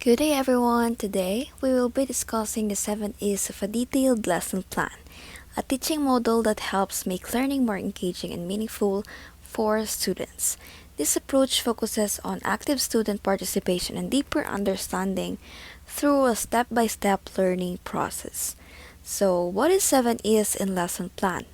Good day everyone. Today we will be discussing the 7 E's of a detailed lesson plan, a teaching model that helps make learning more engaging and meaningful for students. This approach focuses on active student participation and deeper understanding through a step-by-step learning process. So, what is 7 E's in lesson plan?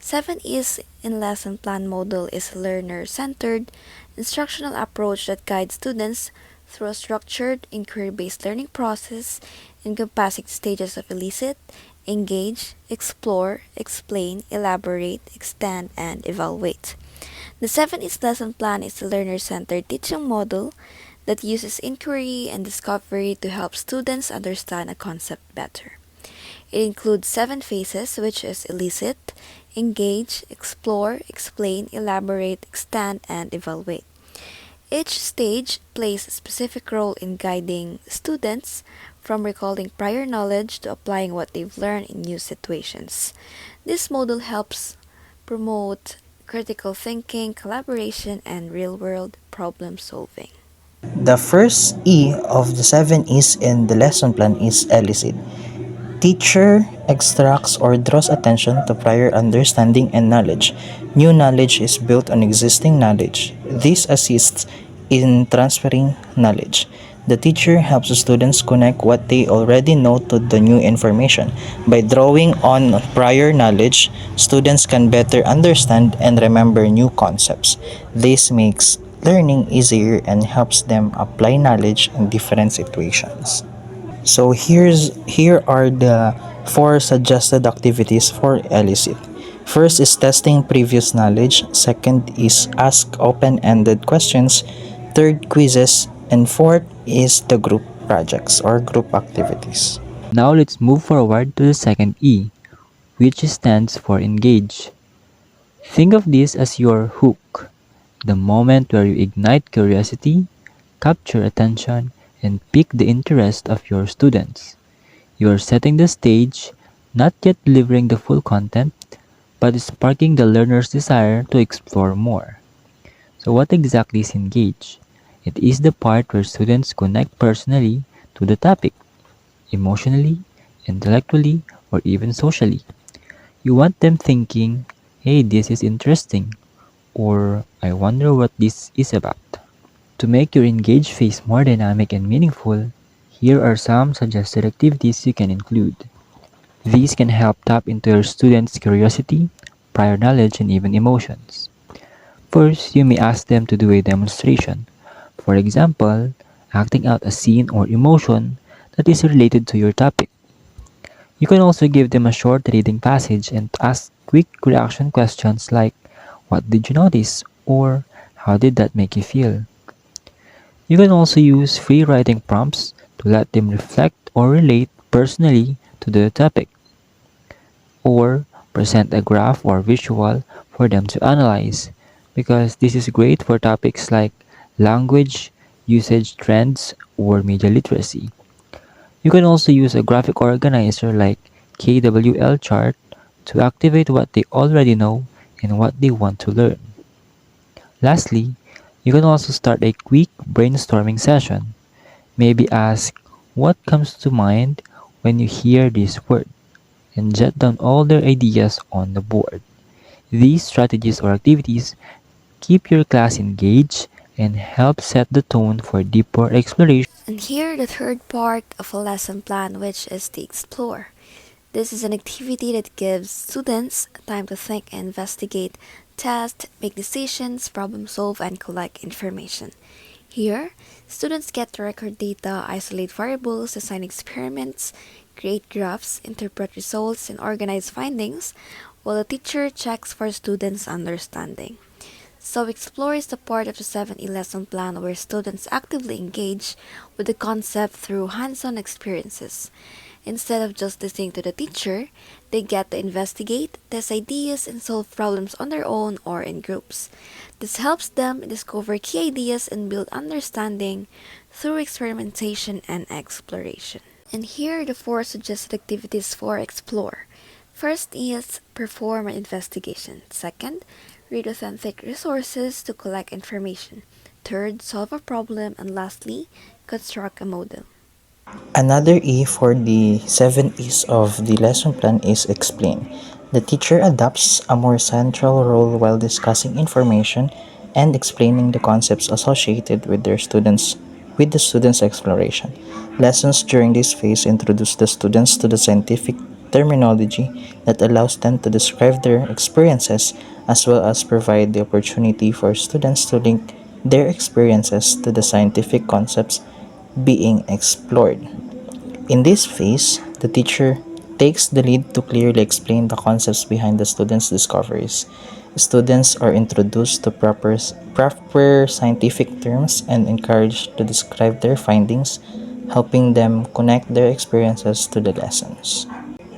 7 E's in lesson plan model is a learner-centered instructional approach that guides students through a structured, inquiry-based learning process encompassing stages of elicit, engage, explore, explain, elaborate, extend, and evaluate. The 7 E's lesson plan is a learner-centered teaching model that uses inquiry and discovery to help students understand a concept better. It includes 7 phases, which is elicit, engage, explore, explain, elaborate, extend, and evaluate. Each stage plays a specific role in guiding students from recalling prior knowledge to applying what they've learned in new situations. This model helps promote critical thinking, collaboration, and real world problem solving. The first E of the 7 E's in the lesson plan is elicit. Teacher extracts or draws attention to prior understanding and knowledge. New knowledge is built on existing knowledge. This assists in transferring knowledge. The teacher helps the students connect what they already know to the new information. By drawing on prior knowledge, students can better understand and remember new concepts. This makes learning easier and helps them apply knowledge in different situations. So here are the four suggested activities for elicit. First is testing previous knowledge, second is ask open-ended questions, third quizzes, and fourth is the group projects or group activities. Now let's move forward to the second E, which stands for engage. Think of this as your hook, the moment where you ignite curiosity, capture attention, and pique the interest of your students. You are setting the stage, not yet delivering the full content, but sparking the learner's desire to explore more. So, what exactly is engage? It is the part where students connect personally to the topic, emotionally, intellectually, or even socially. You want them thinking, hey, this is interesting, or I wonder what this is about. To make your engage phase more dynamic and meaningful, here are some suggested activities you can include. These can help tap into your students' curiosity, prior knowledge, and even emotions. First, you may ask them to do a demonstration. For example, acting out a scene or emotion that is related to your topic. You can also give them a short reading passage and ask quick reaction questions like, what did you notice? Or, how did that make you feel? You can also use free writing prompts to let them reflect or relate personally to the topic, or present a graph or visual for them to analyze, because this is great for topics like language, usage trends, or media literacy. You can also use a graphic organizer like KWL chart to activate what they already know and what they want to learn. Lastly, you can also start a quick brainstorming session. Maybe ask, what comes to mind when you hear this word? And jot down all their ideas on the board. These strategies or activities keep your class engaged and help set the tone for deeper exploration. And here the third part of a lesson plan, which is the explore. This is an activity that gives students time to think and investigate, test, make decisions, problem solve, and collect information. Here, students get to record data, isolate variables, design experiments, create graphs, interpret results, and organize findings, while the teacher checks for students' understanding. So, Explore is the part of the 7E lesson plan where students actively engage with the concept through hands on experiences. Instead of just listening to the teacher, they get to investigate, test ideas, and solve problems on their own or in groups. This helps them discover key ideas and build understanding through experimentation and exploration. And here are the four suggested activities for Explore. First is perform an investigation. Second, read authentic resources to collect information. Third, solve a problem. And lastly, construct a model. Another E for the 7 E's of the lesson plan is explain. The teacher adopts a more central role while discussing information and explaining the concepts associated with the students' exploration. Lessons during this phase introduce the students to the scientific terminology that allows them to describe their experiences as well as provide the opportunity for students to link their experiences to the scientific concepts being explored. In this phase, the teacher takes the lead to clearly explain the concepts behind the students' discoveries. Students are introduced to proper scientific terms and encouraged to describe their findings, helping them connect their experiences to the lessons.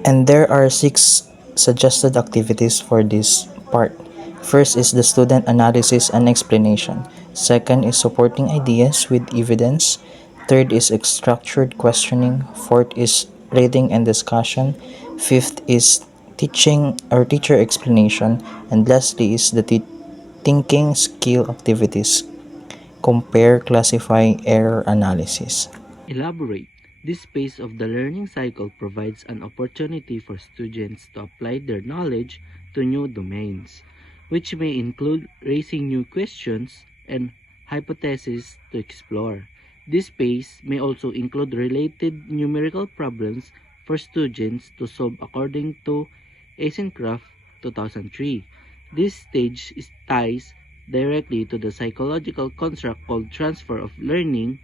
And there are 6 suggested activities for this part. First is the student analysis and explanation. Second is supporting ideas with evidence. Third is structured questioning. Fourth is reading and discussion. Fifth is teaching or teacher explanation. And lastly is the thinking skill activities. Compare, classify, error analysis. Elaborate. This phase of the learning cycle provides an opportunity for students to apply their knowledge to new domains, which may include raising new questions and hypotheses to explore. This phase may also include related numerical problems for students to solve according to Eisencraft 2003. This stage ties directly to the psychological construct called transfer of learning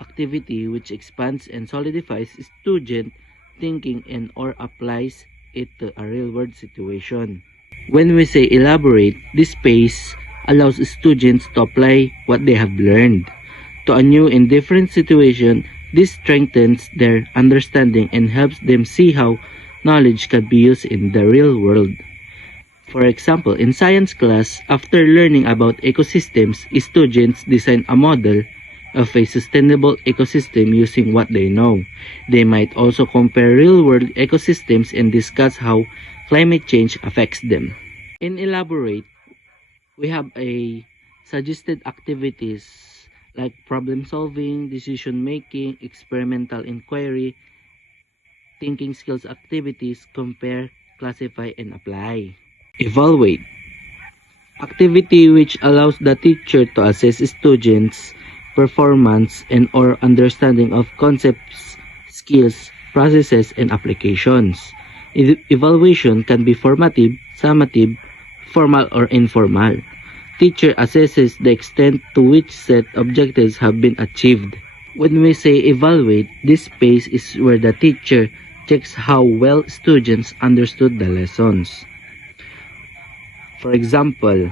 activity, which expands and solidifies student thinking and or applies it to a real-world situation. When we say elaborate, this phase allows students to apply what they have learned to a new and different situation. This strengthens their understanding and helps them see how knowledge can be used in the real world. For example, in science class, after learning about ecosystems, students design a model of a sustainable ecosystem using what they know. They might also compare real-world ecosystems and discuss how climate change affects them. In Elaborate, we have a suggested activities like problem solving, decision making, experimental inquiry, thinking skills activities, compare, classify, and apply. Evaluate. Activity which allows the teacher to assess students' performance and or understanding of concepts, skills, processes, and applications. Evaluation can be formative, summative, formal, or informal. Teacher assesses the extent to which set objectives have been achieved. When we say evaluate, this phase is where the teacher checks how well students understood the lessons. For example,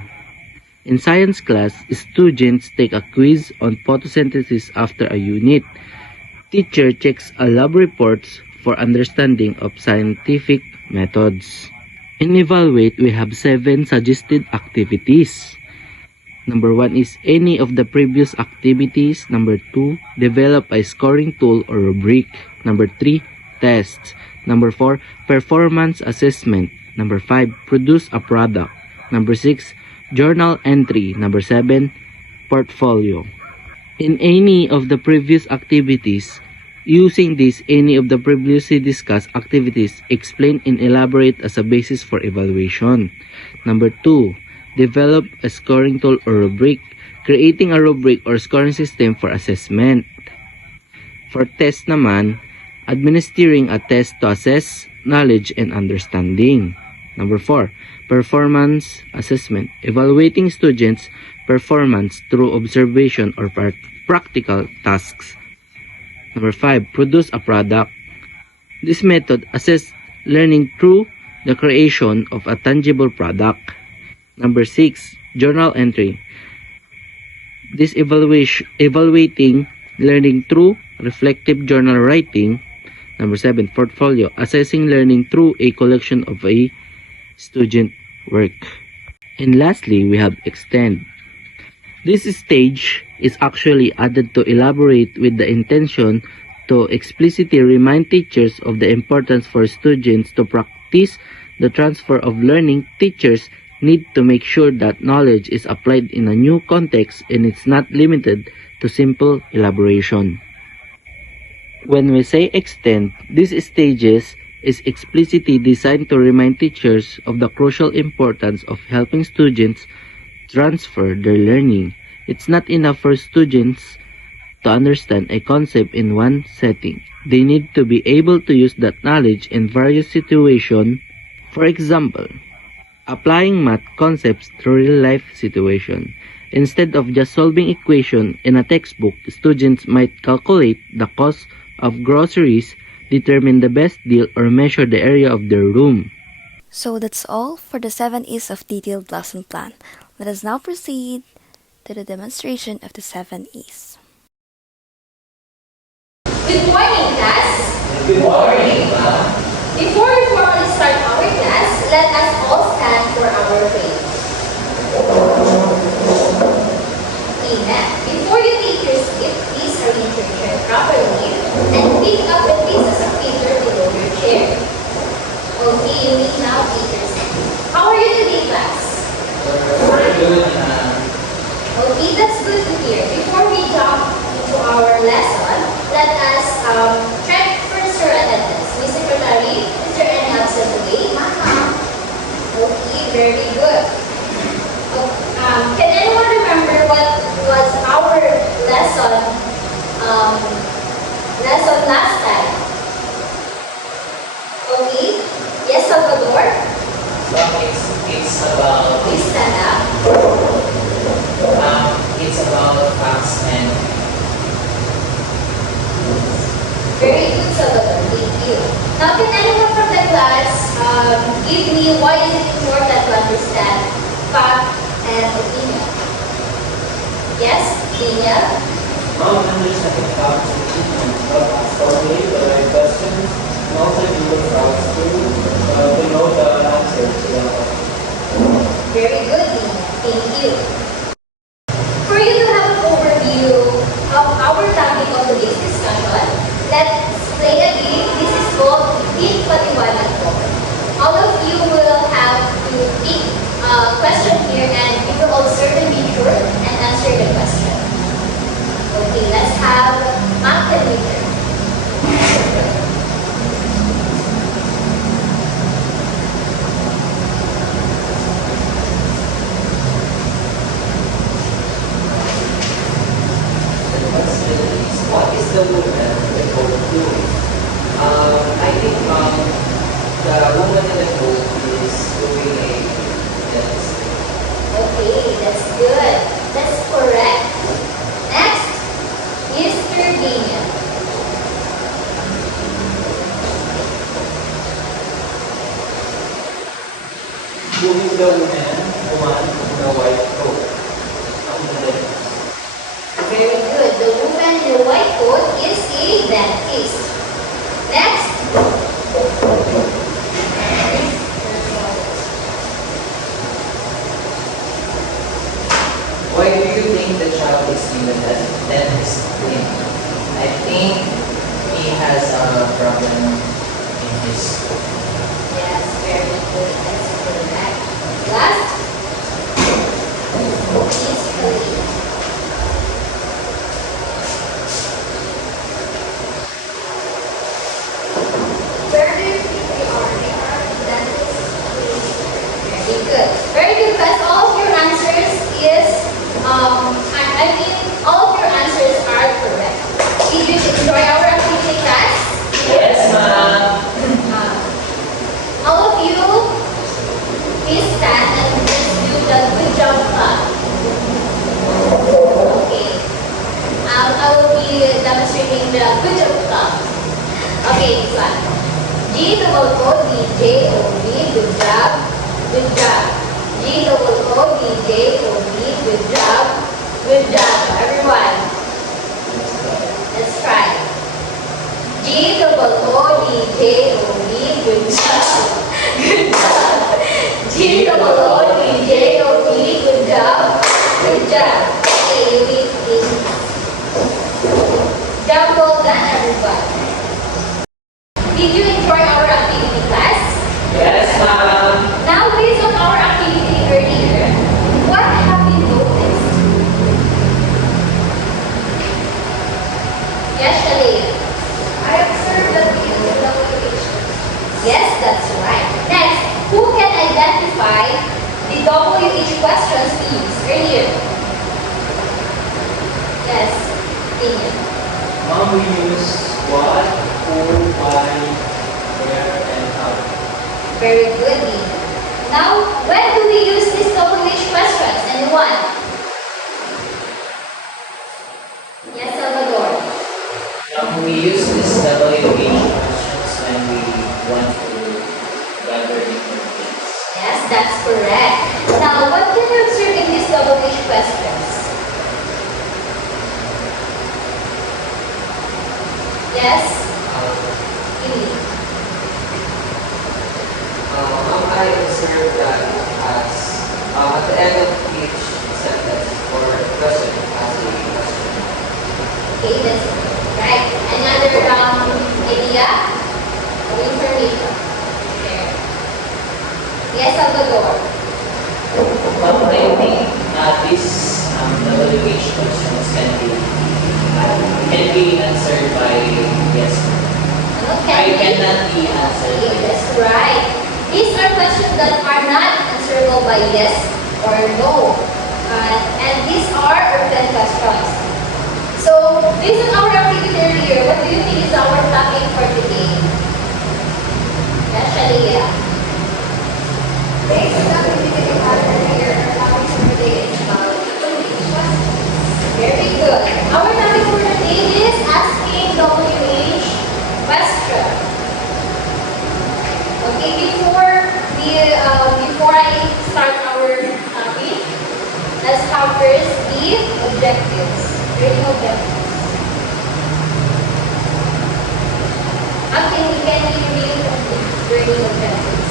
in science class, students take a quiz on photosynthesis after a unit. Teacher checks a lab reports for understanding of scientific methods. In Evaluate, we have 7 suggested activities. Number 1 is any of the previous activities. Number 2, develop a scoring tool or rubric. Number 3, tests. Number 4, performance assessment. Number 5, produce a product. Number 6, journal entry. Number 7, portfolio. In any of the previous activities, using this any of the previously discussed activities, explain and elaborate as a basis for evaluation. Number 2, develop a scoring tool or rubric, creating a rubric or scoring system for assessment. For test naman, administering a test to assess knowledge and understanding. Number 4, performance assessment, evaluating students' performance through observation or practical tasks. Number 5, produce a product. This method assesses learning through the creation of a tangible product. Number 6, journal entry. This evaluating learning through reflective journal writing. Number 7, portfolio, assessing learning through a collection of a student work. And lastly, we have extend. This stage is actually added to elaborate with the intention to explicitly remind teachers of the importance for students to practice the transfer of learning. Teachers need to make sure that knowledge is applied in a new context and it's not limited to simple elaboration. When we say extend, these stages is explicitly designed to remind teachers of the crucial importance of helping students transfer their learning. It's not enough for students to understand a concept in one setting. They need to be able to use that knowledge in various situations. For example, applying math concepts to real-life situations. Instead of just solving equations in a textbook, students might calculate the cost of groceries, determine the best deal, or measure the area of their room. So that's all for the 7 E's of detailed lesson plan. Let us now proceed to the demonstration of the 7 E's. Good morning, class. Good morning, ma'am. Before we formally start our class, let us all stand for our prayer. Amen. Before you take your seat, please arrange your chair properly and pick up the pieces of paper below your chair. Okay, you may now take your seat. How are you today, class? Very good, ma'am. Okay, that's good to hear. Before we jump into our lesson, let us check first your attendance. Miss Secretary, is there any absent today? Okay, very good. Can anyone remember what was our lesson last time? Okay. Yes, Salvador? It's about Please stand up. it's about facts and Very good, Salvador. Thank you. Now, can anyone from the class give me why is it important to understand fact and opinion? Yes, Daniel? understanding facts and opinions help us formulate the right questions and also use facts to know the answer to the Very good, Daniel. Thank you. For you to have an overview of our topic of today's discussion, let's play a game. This is called Think Paliwanag Ko. All of you will have to pick a question here and you will observe and be sure and answer the question. Okay, let's have Mac and Victor. What is the movement in the boat doing? I think the woman in the boat is doing a dance. Okay, that's good. That's correct. Next, Mr. Daniel. Who is the woman in the white coat? Ang dance. Very good. The woman in the white coat is a dentist. Next. Why do you think the child is in the dentist clinic? I think he has a problem in his. Yes, very good. That's correct. Last. Miss Khalid. Where do you think we are? We are dentist clinic. Very good. Very good, class. All of your answers is, all of your answers are correct. Did you enjoy our activity, class? Yes, ma'am. All of you, please stand and let's do the good job clap. Okay. I will be demonstrating the good job clap. Okay, clap. G double O D J O B, good job. Good job. G double O D J O B, good job. Good job, everyone. Let's try. G double O D J O B, good job. Good job. G double O D J O B, good job. Good job. Okay, wait, wait. Job well done, everyone. Did you enjoy our activity, class? Yes, ma'am. Now, based on our activity earlier, what have you noticed? We use what, who, why, where, and how. Very good, Dean. Now, when do we use these WH questions? Anyone? Yes, Salvador. We use this WH questions when we want to gather information. Yes, that's correct. Now, what can you observe in these WH questions? Yes? Ili. I observed that as at the end of each sentence or question as a question. Okay, that's right. Another idea or information? Share. Yes, Salvador. I think these WH questions can be answered by yes. Ano, I can we? cannot be answered by Okay, yes. that's right. These are questions that are not answerable by yes or no. And these are open questions. So, based on our activity earlier, what do you think is our topic for today? Yes, Shalia. Based on the activity we had earlier, our topic for today is about WH questions. Very good. Our topic for today is asking WH question. Okay, before I start our topic, let's have first the objectives. Learning objectives. Can you read the learning objectives?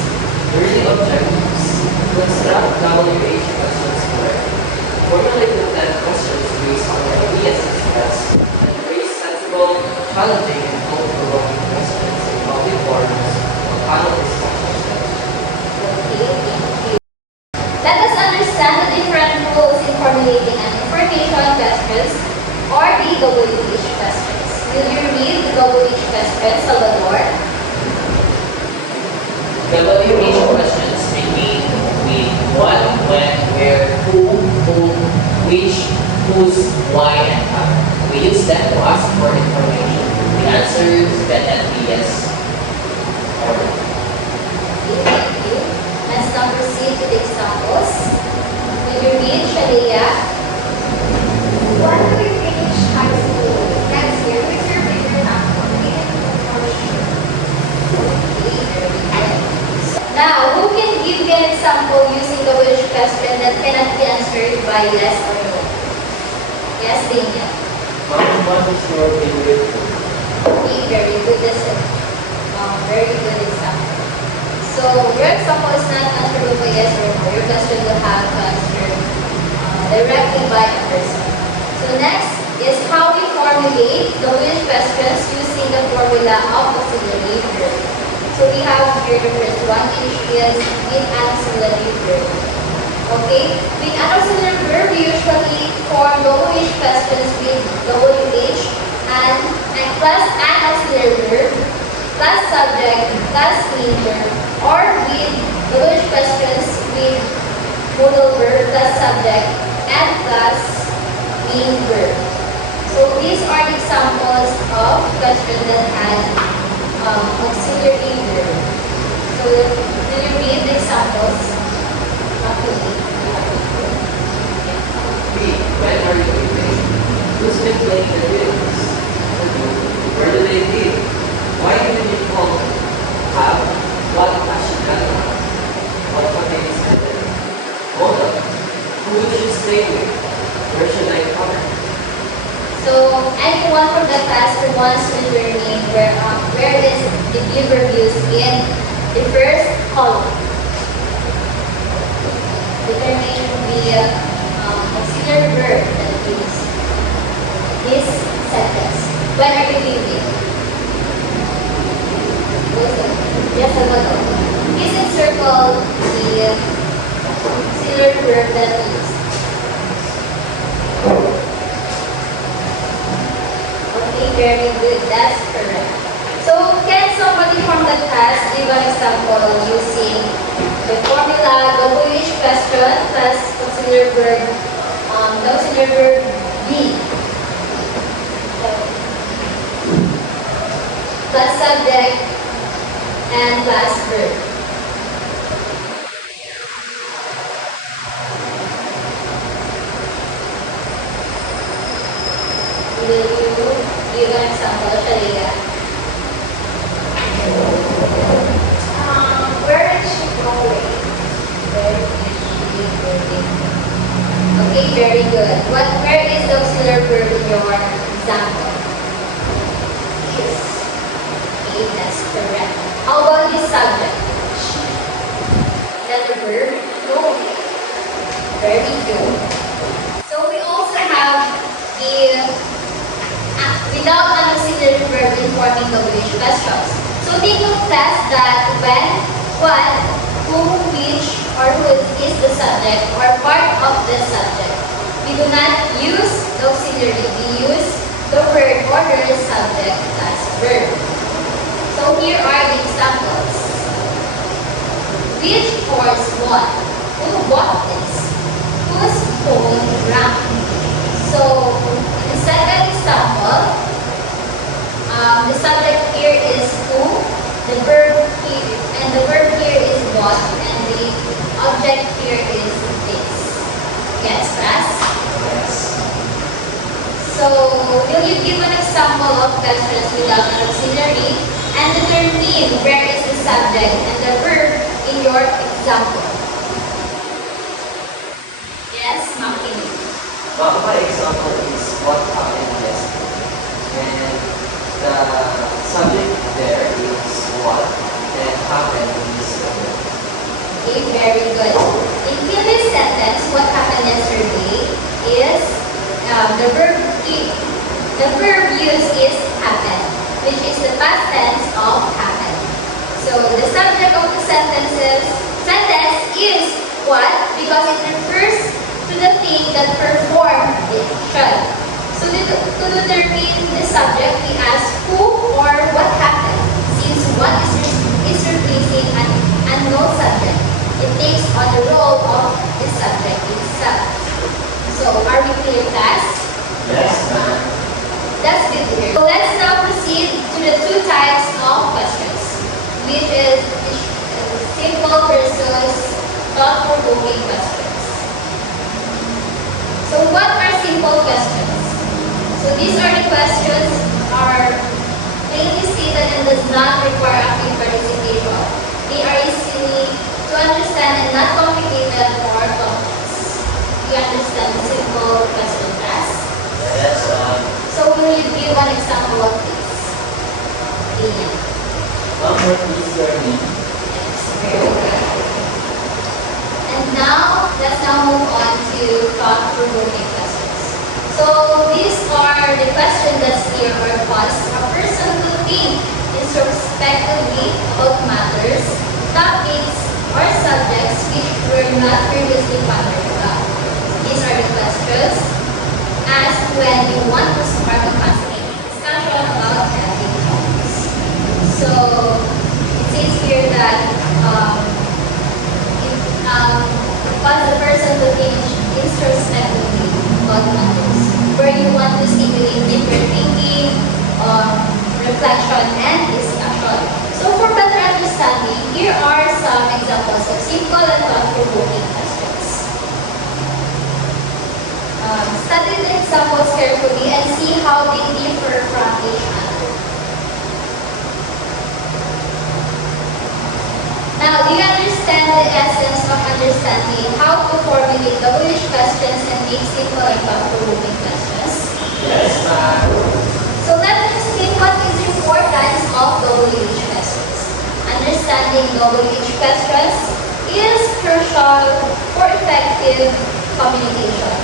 Learning objectives. Construct WH questions correct. Formulate the 10 questions based on the ideas expressed and raise sensible, challenging, and thought-provoking questions in public forums or panel discussions. Okay, thank you. Let us understand the different rules in formulating an information questions or the WH questions. Will you read the WH questions, Salvador? WH questions begin with what, when, where, who, whom, which, whose, why, and how. We use them to ask for information. The answers cannot be yes or no. Okay, thank you. Let's now proceed to the examples. Will you read, Shalia? When do you finish high school? Next year, who is your favorite actor? Okay, very good. Now, who can give me an example using the which question that cannot be answered by yes or no? Yes, Daniel. What is your favorite food? Okay, very good. That's a very good example. So, your example is not answerable by yes or no. Your question will have to answer directly by a person. So, next is how we formulate the which questions using the formula of auxiliary verb. So we have here the first one, which is with an auxiliary verb. Okay? With an auxiliary verb, we usually form WH questions with WH and plus an auxiliary verb, plus subject, plus main verb, or with WH questions with modal verb, plus subject, and plus main verb. So these are the examples of questions that had auxiliary verb. So, will you read the examples? Okay. B. When are you playing? Who's been playing the games? Where do they live? Why didn't you call them? How? What has she done? What can you say there? Hold up. Who would you stay with? Where should I come? So, anyone from the class who wants to determine where is the verb used in the first column? Determine the auxiliary verb that is this sentence. When are you leaving? Yes, Salvador. Please encircle the auxiliary verb that is. Okay, very good. That's correct. So, can somebody from the class give an example using the formula WH question plus auxiliary verb, the auxiliary verb be? plus subject, and plus verb. Will you give an example, Shalia? Where is she going? Where is she going? Okay, very good. Where is the auxiliary verb in your example? Is. Okay, that's correct. How about the subject? She. That the verb? No. Very good. So we also have the without an auxiliary verb informing the which questions. So take note class that when, what, who, which, or who is the subject or part of the subject, we do not use the auxiliary, we use the word or the subject as verb. So here are the examples. Which horse won? Who bought this? Whose phone rang? So in the second example, the subject here is who, the verb here, and the verb here is what, and the object here is this. Yes, class? Yes. So, will you give an example of questions without an auxiliary and determine where is the subject and the verb in your example? Yes, Maki. My example is what happened yesterday. And the subject there is what and happened is the verb. Okay, very good. In this sentence, what happened yesterday is the verb used is happen, which is the past tense of happen. So the subject of the sentence is what, because it refers to the thing that performed the action. So to determine the subject, we ask who or what happened. Since what is replacing an unknown subject, it takes on the role of the subject itself. So are we clear, class? Yes, ma'am. That's good to hear. So let's now proceed to the two types of questions, which is simple versus thought-provoking questions. So what are simple questions? So these are the questions are plainly stated and does not require active participation. They are easily to understand and not complicated or complex. You understand the simple question, class? Yes, So will you give an example of this? Ian. number is learning. Yes, very good. And now, let's now move on to thought-provoking questions. So these are the questions that steer or cause a person to think introspectively about matters, topics, or subjects which were not previously pondered about. These are the questions asked when you want to spark a fascinating discussion about healthy topics. So it says here that cause the person to think introspectively about matters, where you want to stimulate deeper thinking, reflection, and discussion. So for better understanding, here are some examples of simple and thought-provoking questions. Study the examples carefully and see how they differ from each other. Now, do you understand the essence of understanding how to formulate the English questions and make simple and thought-provoking questions? Yes, ma'am. So let me explain what is the importance of WH questions. Understanding WH questions is crucial for effective communication,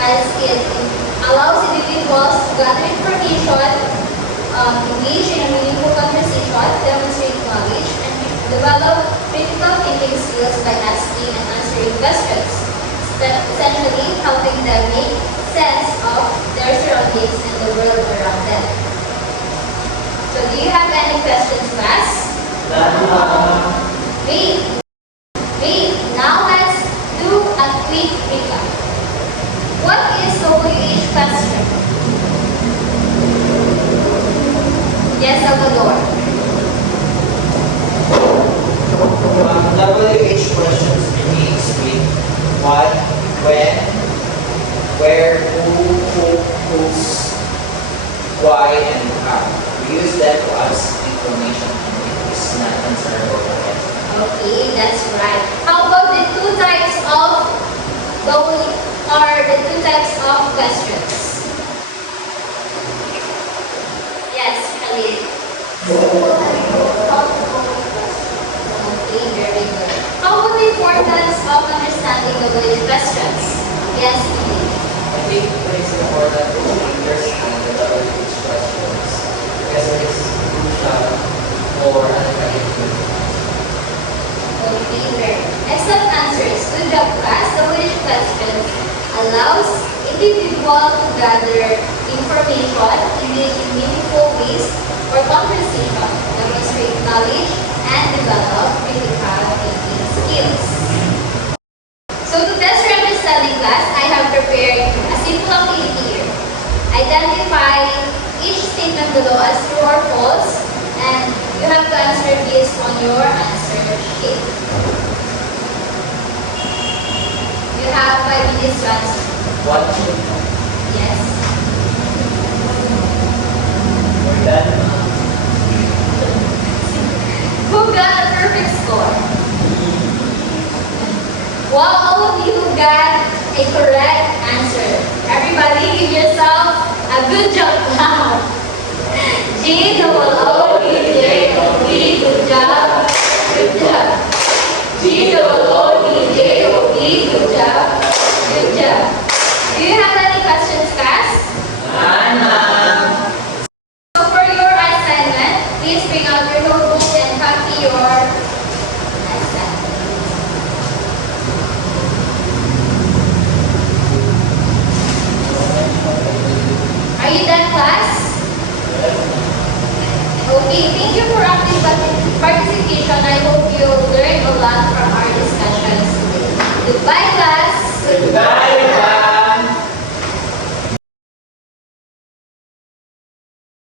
as it allows individuals to gather information, engage in a meaningful conversation, demonstrate knowledge, and develop critical thinking skills by asking and answering questions, essentially helping them make sense of their surroundings and the world around them. So do you have any questions, class? Great. Now let's do a quick recap. What is WH question? Yes, Salvador. WH questions begins with what, when, where, whose, why, and how. We use them to ask information and it is not answerable for us. Okay, that's right. How about the two types of questions? Yes, Khalid. Okay, very good. How about the importance of understanding the Buddhist questions? Yes, Khalid. I think it is important to understand the WH questions because it is crucial for understanding. Okay, very excellent answers. Good job, class. The Buddhist questions allows individual to gather information, engage in meaningful ways or conversation, demonstrate knowledge, and develop critical thinking skills. So to test your understanding, class, I have prepared a simple activity here. Identify each statement below as true or false, and you have to answer this on your answer sheet. You have 5 minutes to answer. What should Yes. we're done? Who got a perfect score? Wow, all of you got a correct answer. Everybody give yourself a good job now. G-O-O-D-J-O-D, good job. Good job. G-O-O-D-J-O-D, good job. Good job. Do you have any questions, class? So for your assignment, please bring out your notebook and copy your assignment. Are you done, class? Okay, thank you for active participation. I hope you learned a lot from our discussions today. Goodbye.